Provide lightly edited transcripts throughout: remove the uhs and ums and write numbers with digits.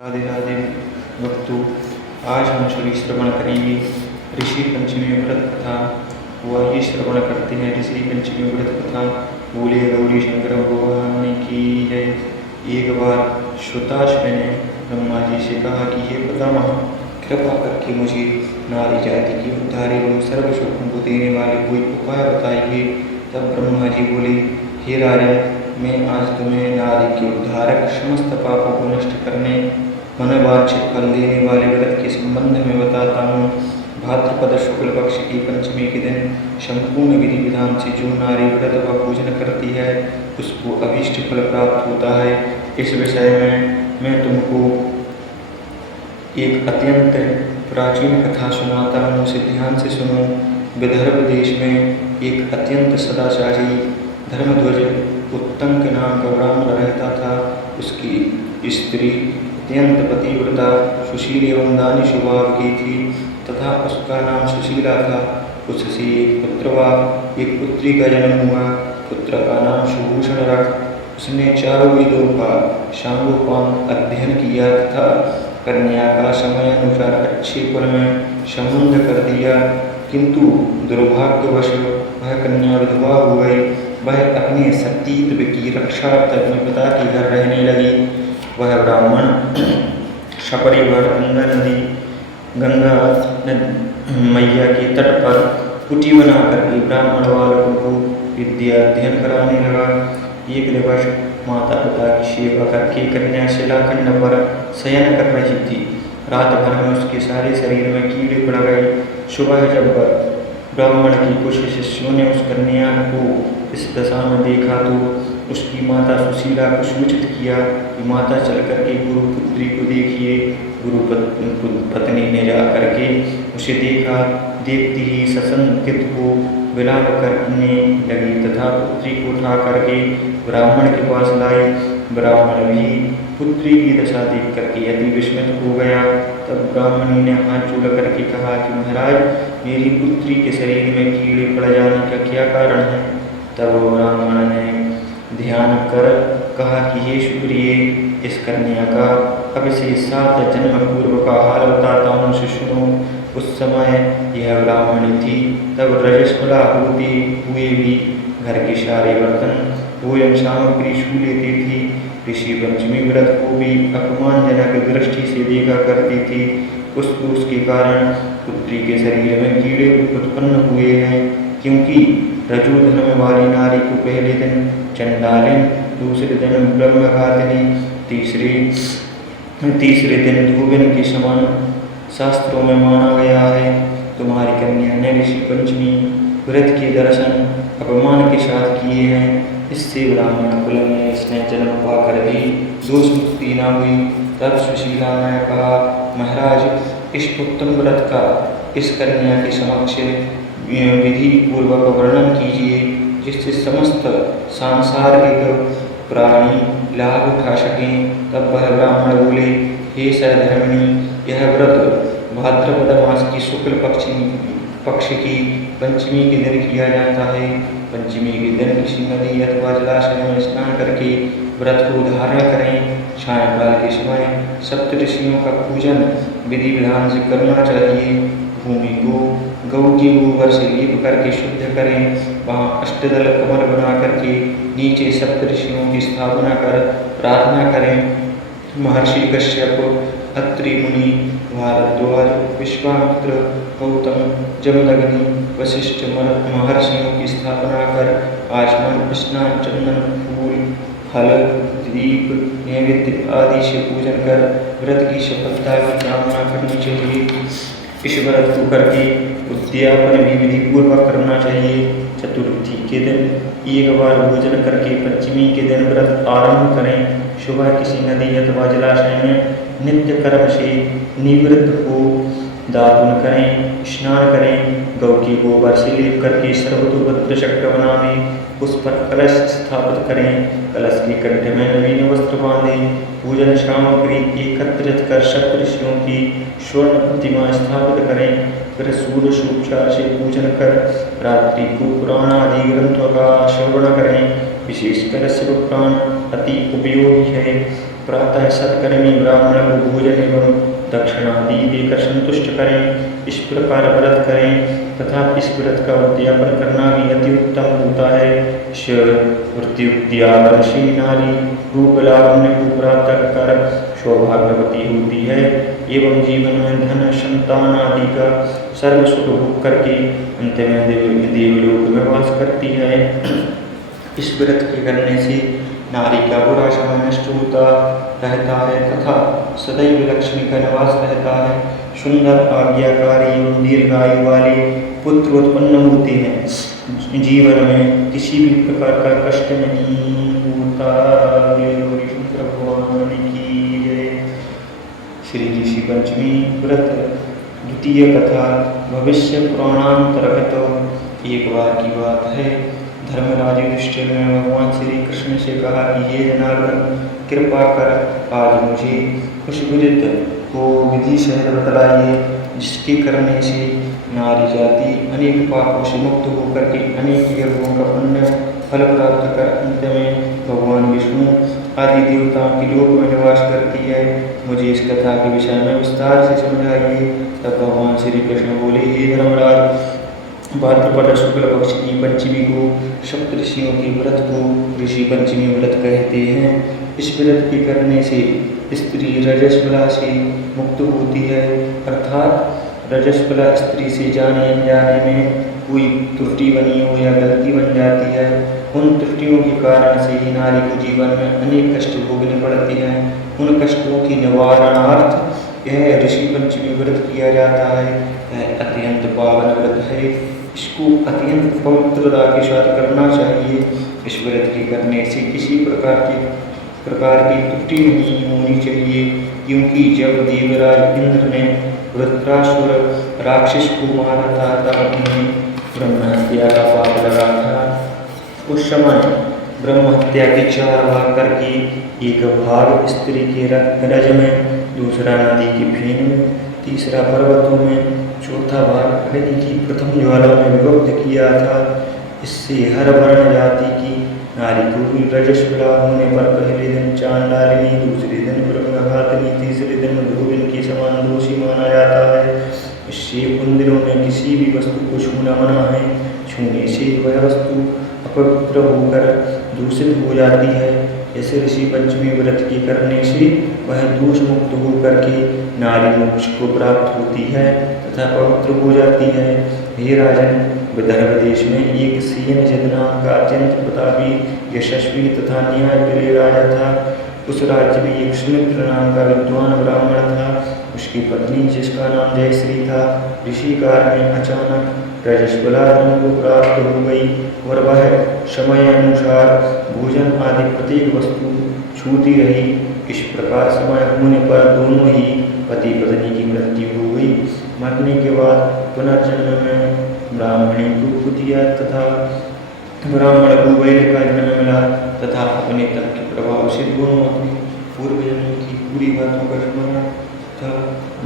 राधे राधे भक्तों, आज हम सभी श्रवण करेंगे ऋषि पंचमी व्रत कथा। वह ये श्रवण करते हैं ऋषि पंचमी व्रत कथा। बोले गौरी शंकर भगवान की जय। एक बार श्रुताश्व ने ब्रह्मा जी से कहा कि हे पितामह, कृपा करके मुझे नारी जाति की उद्धार एवं सर्व सुखों को देने वाले कोई उपाय बताइए। तब ब्रह्मा जी बोले, हे राजन, मैं आज तुम्हें नारी के उद्धारक समस्त पापों को नष्ट करने मनोवांछित फल देने वाले व्रत के संबंध में बताता हूँ। भाद्रपद शुक्ल पक्ष की पंचमी के दिन संपूर्ण विधि विधान से जो नारी व्रत व पूजन करती है उसको अभीष्ट फल प्राप्त होता है। इस विषय में मैं तुमको एक अत्यंत प्राचीन कथा सुनाता हूँ, उसे ध्यान से सुनो। विदर्भ देश में एक अत्यंत सदाचारी धर्मध्वज उत्तम के नाम का ब्राह्मण रहता था। उसकी स्त्री अत्यंत पतिव्रता, सुशील एवं दानी स्वभाव की थी तथा उसका नाम सुशीला था। उससे एक पुत्र व एक पुत्री का जन्म हुआ। पुत्र का नाम सुभूषण रख। उसने चारों वेदों का सांगोपांग अध्ययन किया तथा कन्या का समय अनुसार अच्छे कुल में संबंध कर दिया, किंतु दुर्भाग्यवश वह कन्या विधवा हो गई। वह अपने सतीत्व की रक्षा अपने पिता के घर रहने लगी। वह ब्राह्मण सपरिवार गंगा मैया के तट पर कुटी बनाकर के ब्राह्मण बालकों को विद्या अध्ययन कराने लगा। एक दिवस माता पिता की सेवा करके कन्या शिलाखंड पर शयन कर रही थी। रात भर में उसके सारे शरीर में कीड़े पड़ गए। सुबह जब ब्राह्मण की कुछ शिष्यों ने उस कन्या को इस दशा में देखा तो उसकी माता सुशीला को सूचित किया कि माता चल करके गुरुपुत्री को देखिए। गुरुपत्नी ने जा करके उसे देखा। देखती ही ससंकित को विलाप करने लगी तथा पुत्री को उठा करके ब्राह्मण के पास लाई। ब्राह्मण भी पुत्री की दशा देख करके अति विस्मित हो गया। तब ब्राह्मणी ने हाथ जोड़ करके कहा कि महाराज, मेरी पुत्री के शरीर में कीड़े पड़ जाने का क्या कारण है। तब ब्राह्मण ने ध्यान कर कहा कि हे सुप्रिय, इस कन्या का अब से 7 जन्म पूर्व का हाल बताता हूँ, उसे सुनो। उस समय यह ब्राह्मणी थी। तब रजस्वला होते हुए भी घर के सारे बर्तन भोजन सामग्री छू लेती थी। ऋषि पंचमी व्रत को भी अपमानजनक दृष्टि से देखा करती थी। उस दोष के कारण पुत्री के शरीर में कीड़े उत्पन्न हुए हैं, क्योंकि रजोधर्म वाली नारी को पहले दिन चंडालिन, दूसरे दिन ब्रह्मघातिनी, तीसरे दिन धोबिन के समान शास्त्रों में माना गया है। तुम्हारी कन्या ने ऋषि पंचमी व्रत के दर्शन अपमान के साथ किए हैं। इससे ब्राह्मण कुल में इसने जन्म पाकर भी दोष मुक्ति न हुई। तब सुशीला ने कहा, महाराज, इस उत्तम व्रत का इस कन्या के समक्ष विधि पूर्वक वर्णन कीजिए, जिससे समस्त सांसारिक प्राणी लाभ उठा सकें। तब वह ब्राह्मण बोले, हे सहधर्मिणी, यह व्रत भाद्रपद मास की शुक्ल पक्ष की पंचमी के दिन किया जाता है। पंचमी के दिन किसी नदी अथवा जलाशय में स्नान करके व्रत को धारण करें। सायंकाल के समय सप्तऋषियों का पूजन विधि विधान से करना चाहिए। भूमि को गौ के गोबर से लेप करके शुद्ध करें। वहाँ अष्टदल कमल बना करके नीचे सप्तऋषियों की स्थापना कर प्रार्थना करें। महर्षि कश्यप, अत्रि मुनि, भारद्वाज, विश्वामित्र, गौतम, जमदग्नि, वशिष्ठ महर्षियों की स्थापना कर आचमन, स्नान, चंदन, फूल, फल, दीप, नैवेद्य आदि से पूजन कर व्रत की सफलता की कामना करनी चाहिए। इस व्रत को करके उद्यापन भी विधि पूर्वक करना चाहिए। चतुर्थी के दिन एक बार भोजन करके पंचमी के दिन व्रत आरंभ करें। सुबह किसी नदी अथवा जलाशय में नित्य कर्म से निवृत्त हो दातुन करें, स्नान करें। गौ के गोबर से लेप करके सर्वतोभद्र चक्र बनावें। उस पर कलश स्थापित करें। कलश के कंठ में नवीन वस्त्र बांधें। पूजन सामग्री एकत्रित कर सप्तऋषियों की स्वर्ण प्रतिमा स्थापित करें। फिर सूर्योपचार से पूजन कर रात्रि को पुराण आदि ग्रंथों का श्रवण करें। विशेषकर शिव पुराण अति उपयोगी है। प्रातः सत्कर्मी ब्राह्मण को भोजन एवं दक्षिणादि देकर संतुष्ट करें। इस प्रकार व्रत करें तथा इस व्रत का उद्यापन करना भी अति उत्तम होता है। मृत्युद्यापन से नारी रूप लावण्य को प्राप्त कर सौभाग्यवती होती है एवं जीवन में धन संतान आदि का सर्व सुख भोग करके अंत में देवलोक में वास करती है। इस व्रत के करने से नारी का बुरा समय नष्ट होता रहता है तथा सदैव लक्ष्मी का निवास रहता है। सुंदर आज्ञाकारी एवं दीर्घायु वाले पुत्र उत्पन्न होते हैं। जीवन में किसी भी प्रकार का कष्ट नहीं होता। शंकर भगवान की जय। श्री ऋषि पंचमी व्रत द्वितीय कथा। भविष्य पुराणांतर्गत एक बार की बात है। धर्मराज युधिष्ठिर ने भगवान श्री कृष्ण से कहा कि हे जनार्दन, कृपा कर आज मुझे उस विदित को विधि सहित बतलाइए जिसके करने से नारी जाति अनेक पापों से मुक्त होकर के अनेक यज्ञों का पुण्य फल प्राप्त कर अंत में भगवान विष्णु आदि देवताओं के लोक में निवास करती है। मुझे इस कथा के विषय में विस्तार से समझाइए। तब भगवान श्री कृष्ण बोले, हे धर्मराज, भाद्रपद शुक्ल पक्ष की पंचमी को सप्तऋषियों के व्रत को ऋषि पंचमी व्रत कहते हैं। इस व्रत के करने से स्त्री रजस्वला से मुक्त होती है, अर्थात रजस्वला स्त्री से जाने अनजाने में कोई त्रुटि बनी हो या गलती बन जाती है। उन त्रुटियों के कारण से ही नारी को जीवन में अनेक कष्ट भोगने पड़ते हैं। उन कष्टों के निवारणार्थ यह ऋषि पंचमी व्रत किया जाता है। यह अत्यंत पावन व्रत है। इसको अत्यंत पवित्रता के साथ करना चाहिए। इस व्रत के करने से किसी प्रकार की त्रुटि नहीं होनी चाहिए, क्योंकि जब देवराज इंद्र ने वृत्रासुर राक्षस को मारा था तब उन्हें ब्रह्म हत्या का पाप लगा था। उस समय ब्रह्म हत्या के 4 भाग करके एक भाग स्त्री के रज में, दूसरा नदी के फेन में, तीसरा पर्वतों में, चौथा भाग अग्नि की प्रथम ज्वाला में विभक्त किया था। इससे हर वर्ण जाति की नारी को रजस्वला होने पर पहले दिन चांडालिनी, दूसरे दिन ब्रह्मघातिनी, तीसरे दिन धोबिन के समान दोषी माना जाता है। इससे उन दिनों में किसी भी वस्तु को छूना मना है। छूने से वह वस्तु अपवित्र होकर दूषित हो जाती है। ऐसे ऋषि पंचमी व्रत के करने से वह दोष मुक्त होकर के नारी मोक्ष को प्राप्त होती है तथा पवित्र हो जाती है। हे राजन, विदर्भ देश में एक सेनजित नाम का अत्यंत प्रतापी, यशस्वी तथा न्यायप्रिय राजा था। उस राज्य में एक सुमित्र नाम का विद्वान ब्राह्मण था। उसकी पत्नी, जिसका नाम जयश्री था, ऋषि काल में अचानक रजस्वला धन को प्राप्त हो गई और वह समय अनुसार भोजन आदि प्रत्येक वस्तु छूती रही। इस प्रकार समय होने पर दोनों ही पति पत्नी की मृत्यु हो गई। मरने के बाद पुनर्जन्म में ब्राह्मणी को दिया तथा ब्राह्मण को बैल का जन्म मिला तथा अपने तप के प्रभाव से दोनों अपने पूर्व जन्म की पूरी बातों का स्मरण था।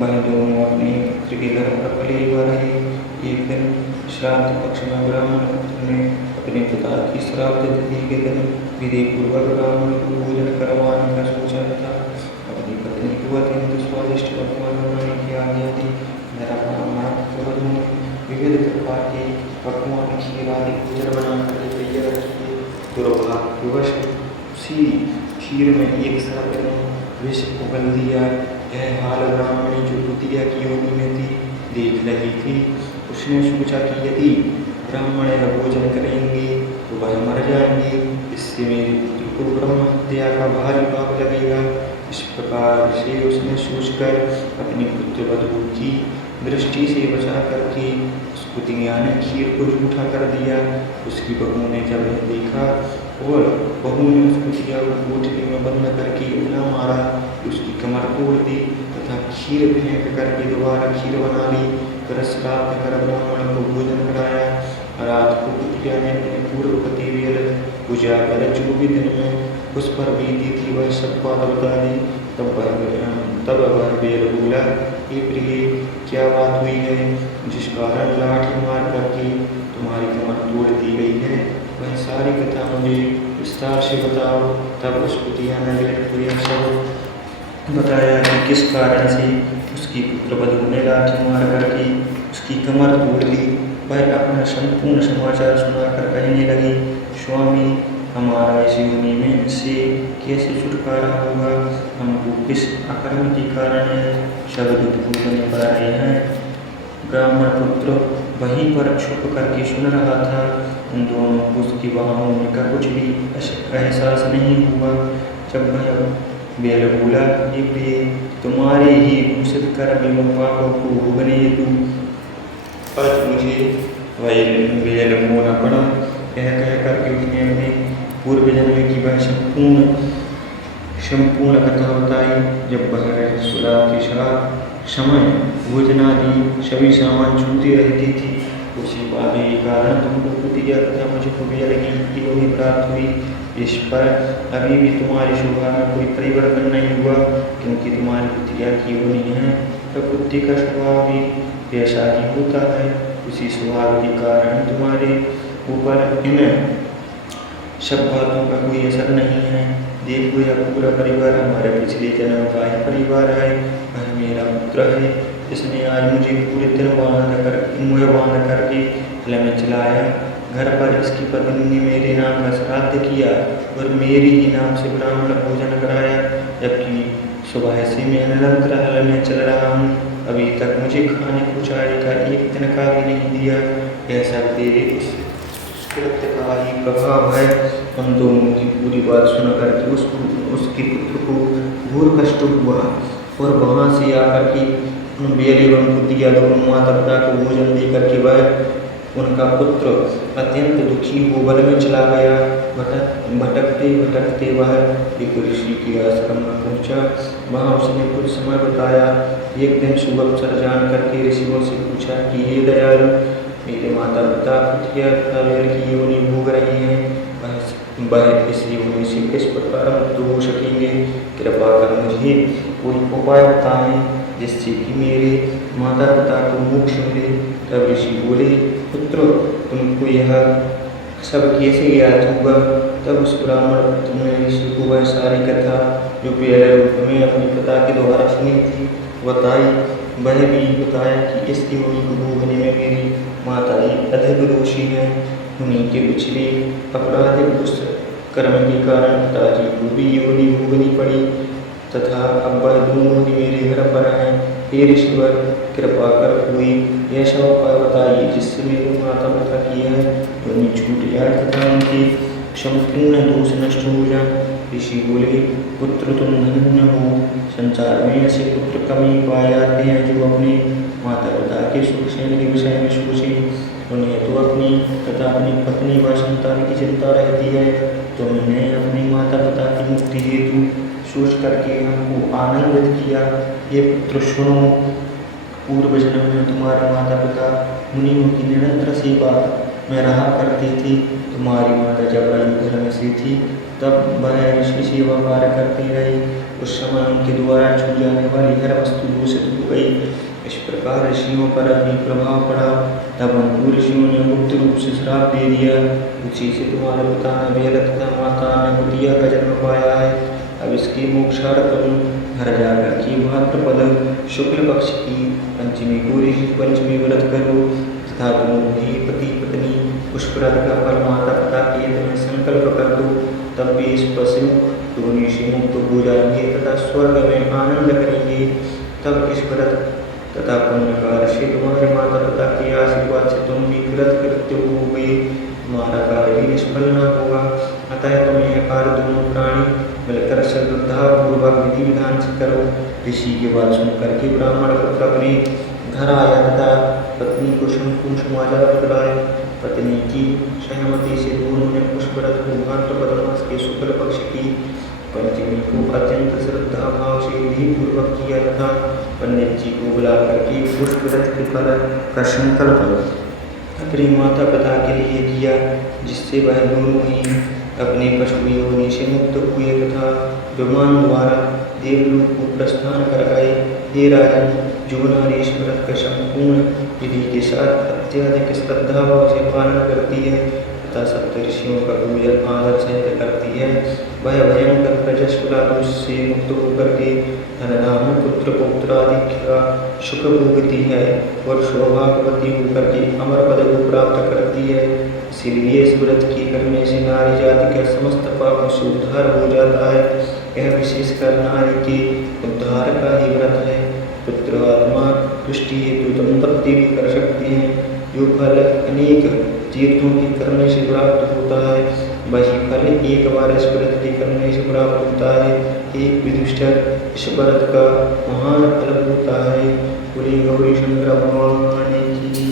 वह दोनों अपने पुत्र के घर पर पले हुए रहे। एक दिन श्राद्ध पक्ष में ब्राह्मण पुत्र ने अपने पिता की श्राद्ध तिथि के दिन विधि पूर्वक ब्राह्मण को भोजन करवाने का सोचा था। अपनी पत्नी को अत्यंत स्वादिष्ट पकवान बनाने की आज्ञा दी। मेरा ब्राह्मण पूर्व में विविध प्रकार के पकवान, खीर आदि भोजन बनाकर तैयार किए। दुर्भाग्यवश उसी खीर में एक सर्प ने विष उगल दिया। यह हाल ब्राह्मणी जो द्वितीया की योनि में थी देख रही थी। उसने सोचा कि यदि ब्राह्मण यह भोजन करेंगे तो वह मर जाएंगे, इससे मेरे पुत्र को ब्रह्म हत्या का भारी पाप लगेगा। इस प्रकार से उसने सोचकर अपने पुत्र वधू की दृष्टि से बचा करके उसको दिया ने खीर को जूठा कर दिया। उसकी बहू ने जब यह देखा और बहू ने उसको दिया को कोठरी में बंद करके इतना मारा कि उसकी कमर तोड़ दी तथा खीर फेंक करके दोबारा खीर बना ली। फिर श्राद्ध कर ब्राह्मण को भोजन कराया। रात को कुटिया ने अपने पूर्व पति वेल पूजा कर जो भी दिन में उस पर बीती थी वह सब बात बता दी। तब वह वेल बोला, हे प्रिय, क्या बात हुई है जिस कारण लाठी मार करके तुम्हारी कमर तोड़ दी गई है? वह सारी कथा मुझे विस्तार से बताओ। तब उस कुतिया ने लड़की को यह सब बताया कि किस कारण से उसकी पुत्रवधू ने लाठी मार करके उसकी कमर तोड़ दी। वह अपना संपूर्ण समाचार सुनाकर कहने लगी, स्वामी, हमारा इस योनि में से कैसे छुटकारा होगा? हमको किस अकर्म के कारण सब दुख भोगने पड़ रहे हैं? ब्राह्मण पुत्र वहीं पर छुप करके सुन रहा था। उन दोनों को उसकी वहाँ होने का कुछ भी एहसास नहीं हुआ। जब वह बैल बोला, ये प्रिय, तुम्हारे ही घोषित कर पापों को भोगने हेतु आज मुझे बैल होना पड़ा। यह कह करके उसने अपने पूर्व जन्म की वह संपूर्ण कथा बताई। जब वह सुला के समय भोजनादि सभी सामान छूती रहती थी, उसी बाबे के कारण तुमको कुतिया तथा मुझको बैल की योनि प्राप्त हुई। इस पर अभी भी तुम्हारे स्वभाव में कोई परिवर्तन नहीं हुआ, क्योंकि तुम्हारी कुतिया की योनि है। तो कुत्ते का स्वभाव भी ऐसा ही होता है। उसी स्वभाव के कारण तुम्हारे ऊपर इन सब बातों का कोई असर नहीं है। देखो, यह पूरा परिवार हमारे पिछले जन्म का ही परिवार है। वह मेरा पुत्र है। इसने आज मुझे पूरे दिन मुँह बांध करके किले में चलाया। घर पर इसकी पत्नी ने मेरे नाम का श्राद्ध किया और मेरे ही नाम से ब्राह्मण भोजन कराया, जबकि सुबह से मैं निरंतर हल में चल रहा हूँ। अभी तक मुझे खाने को चारे का एक तिनका भी नहीं दिया। यह सब तेरे उस कृत्य का ही प्रभाव है। उन दोनों की पूरी बात सुनकर के उसके पुत्र को घोर कष्ट हुआ और वहाँ से आकर के उन बैल एवं कुतिया दोनों माता पिता को भोजन दे करके वह उनका पुत्र अत्यंत दुखी हो वन में चला गया। भटकते भटकते वह एक ऋषि के आश्रम में पहुँचा। वहाँ उसने कुछ समय बताया। एक दिन सुबह जान करके ऋषियों से पूछा कि हे दयालु, मेरे माता पिता कुतिया तथा बैल की योनि भोग रहे हैं। वह इस योनि से किस प्रकार मुक्त हो सकेंगे? कृपा कर मुझे कोई उपाय बताएं जिससे कि मेरे माता पिता को मोक्ष मिले। तब ऋषि बोले, पुत्र, तुमको यह सब कैसे ज्ञात हुआ? तब उस ब्राह्मण पुत्र ने ऋषि को वह सारी कथा जो पहले रूप में अपने पिता के द्वारा सुनी थी बताई। वह भी बताया कि इस योनि को भोगने में मेरी माता जी अधिक दोषी है। उन्हीं के पिछले अपराधिक कर्म के कारण पिताजी को भी योनि भोगनी पड़ी तथा अब वह दोनों ही मेरे घर पर हैं। हे ऋषिवर, कृपा कर कोई ऐसा उपाय बताइए जिससे मेरे माता पिता की यह योनि छूट जाए तथा उनकी संपूर्ण दोष नष्ट हो जाए। ऋषि बोले, पुत्र, तुम धन्य हो। संसार में ऐसे पुत्र कम ही पाए जाते हैं जो अपने माता पिता के सुख चैन के विषय में सोचें। उन्हें तो अपनी तथा अपनी पत्नी व संतान की चिंता रहती है। तुमने अपनी माता पिता की मुक्ति हेतु सोच करके हमको आनंदित किया। ये पुत्र सुनो, पूर्व जन्म में तुम्हारे माता पिता मुनियों की निरंतर सेवा में रहा करते थे। तुम्हारी माता जब आयु धर्म से थी तब वह ऋषि सेवा कार्य करते रहे। उस समय उनके द्वारा छू जाने वाली हर वस्तु दूषित हो गई। इस प्रकार ऋषियों पर भी प्रभाव पड़ा। तब उनको ऋषियों ने गुप्त रूप से श्राप दे दिया। उसी से तुम्हारे पिता ने बैल तथा माता ने कुतिया का जन्म पाया है। अब इसके मोक्षार्थ तुम घर जाकर के भाद्रपद शुक्ल पक्ष की पंचमी को ऋषि पंचमी व्रत करो तथा दोनों ही पति पत्नी उस व्रत का फल माता पिता के हित में संकल्प कर दो। तब भी इस पशु योनि से मुक्त हो जाएंगे तथा स्वर्ग में आनंद करेंगे। तब इस व्रत तथा पुण्यकार से तुम्हारे माता पिता के आशीर्वाद से तुम भी व्रत करते होगे, तुम्हारा कार्य भी निष्फल न होगा। अतः तुम यह कार्य दोनों प्राणी मिलकर श्रद्धा पूर्वक विधि विधान से करो। ऋषि की बात सुनकर के ब्राह्मण पुत्र अपने घर आया तथा पत्नी को संपूर्ण समाचार बतलाया। पत्नी की सहमति से दोनों ने उस व्रत को भाद्रपद मास के शुक्ल पक्ष की पंचमी को अत्यंत श्रद्धा भाव से विधि पूर्वक किया तथा पंडित जी को बुला करके उस व्रत के फल का संकल्प अपने माता पिता के लिए किया, जिससे वह दोनों ही अपने पशु योनि से मुक्त हुए तथा विमान द्वारा देवलोक को प्रस्थान कर गए। हे राजन, जो नारी इस व्रत का संपूर्ण विधि के साथ अत्यधिक श्रद्धा भाव से पालन करती है तथा सप्तऋषियों का पूजन आदर सहित करती है। वह भयंकर प्रजस्वला दोष से मुक्त होकर के धन धाम पुत्र पौत्र आदि का सुख भोगती है और सौभाग्यवती होकर के अमर पद को प्राप्त करती है। इसीलिए इस व्रत की करने से नारी जाति का समस्त पापों से उद्धार हो जाता है। यह विशेषकर नारी के उद्धार का ही व्रत है। पुत्र आत्मा तुष्टि हेतु दंपत्ति भी कर सकते हैं, जो फल अनेक तीर्थों के करने से प्राप्त होता है, वही फल एक बार इस व्रत के करने से प्राप्त होता है। एक विदुष्टर इस व्रत का महान फल होता है। बोलिए गौरी शंकर भगवान की